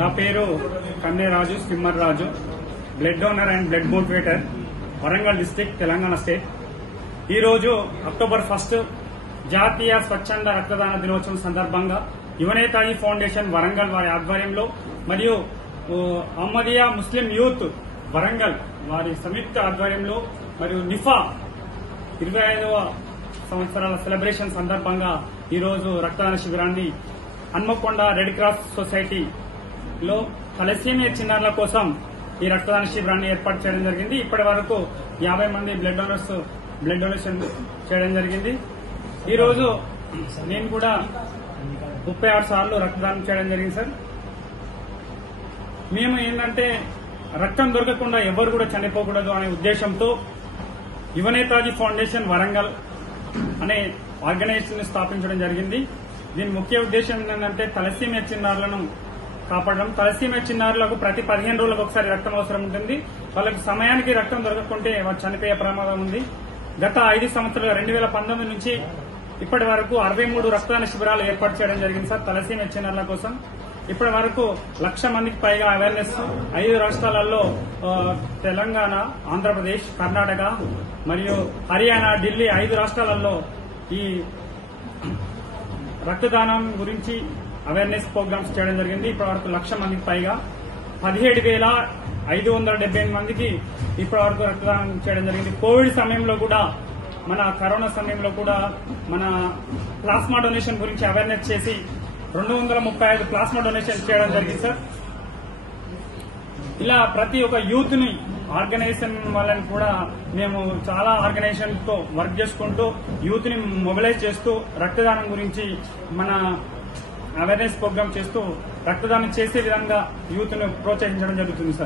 నా పేరు Kanne Raju swimmer Raju, blood donor and blood motivator, Warangal district, Telangana state. ఈ రోజు అక్టోబర్ 1 జాతీయ స్వచ్ఛంద రక్తదాన దినోత్సవం సందర్భంగా యువనేతాజీ ఫౌండేషన్ వరంగల్ వారి ఆధ్వర్యంలో మరియు అహ్మదియా ముస్లిం యూత్ వరంగల్ వారి సంయుక్త ఆధ్వర్యంలో మరియు నిఫా 25వ సంవత్సరాల సెలబ్రేషన్ సందర్భంగా ఈ రోజు రక్తదాన శిబిరాన్ని హన్మకొండ రెడ్ క్రాస్ సొసైటీలో తలసీమియా చిన్నారుల కోసం ఈ రక్తదాన శిబిరాన్ని ఏర్పాటు చేయడం జరిగింది. ఇప్పటి వరకు 50 మంది బ్లడ్ డోనర్స్ బ్లడ్ డొనేషన్ చేయడం జరిగింది. ఈ రోజు నేను కూడా 36 సార్లు రక్తదానం చేయడం జరిగింది సార్. మేము ఏంటంటే రక్తం దొరకకుండా ఎవరు కూడా చనిపోకూడదు అనే ఉద్దేశంతో యువనేతాజీ ఫౌండేషన్ వరంగల్ అనే ఆర్గనైజేషన్ స్థాపించడం జరిగింది. దీని ముఖ్య ఉద్దేశం ఏంటంటే తలసీమియా చిన్నారులను కాపాడడం. తలసీమియా చిన్నారులకు ప్రతి 15 రోజులకు ఒకసారి రక్తం అవసరం ఉంటుంది. వాళ్ళకి సమయానికి రక్తం దొరకకుంటే వారు చనిపోయే ప్రమాదం ఉంది. గత 5 సంవత్సరాలు 2019 నుంచి ఇప్పటి వరకు 63 రక్తదాన శిబిరాలు ఏర్పాటు చేయడం జరిగింది సార్ తలసీమియా చిన్నారుల కోసం. ఇప్పటి వరకు 1,00,000 మందికి పైగా అవేర్నెస్ 5 రాష్ట్రాలలో తెలంగాణ, ఆంధ్రప్రదేశ్, కర్ణాటక మరియు హర్యానా, ఢిల్లీ 5 రాష్ట్రాలలో ఈ రక్తదానం గురించి అవేర్నెస్ ప్రోగ్రామ్స్ చేయడం జరిగింది. ఇప్పటి వరకు 1,00,000 మందికి పైగా 17,578 మందికి ఇప్పటి వరకు రక్తదానం చేయడం జరిగింది. కోవిడ్ సమయంలో కూడా మన కరోనా సమయంలో కూడా మన ప్లాస్మా డొనేషన్ గురించి అవేర్నెస్ చేసి 235 ప్లాస్మా డొనేషన్ చేయడం జరిగింది సార్. ఇలా ప్రతి ఒక్క యూత్ ని ఆర్గనైజేషన్ వాళ్ళని కూడా మేము చాలా ఆర్గనైజేషన్ తో వర్క్ చేసుకుంటూ యూత్ ని మొబిలైజ్ చేస్తూ రక్తదానం గురించి మన అవేర్నెస్ ప్రోగ్రామ్ చేస్తూ రక్తదానం చేసే విధంగా యూత్ ను ప్రోత్సహించడం జరుగుతుంది సార్.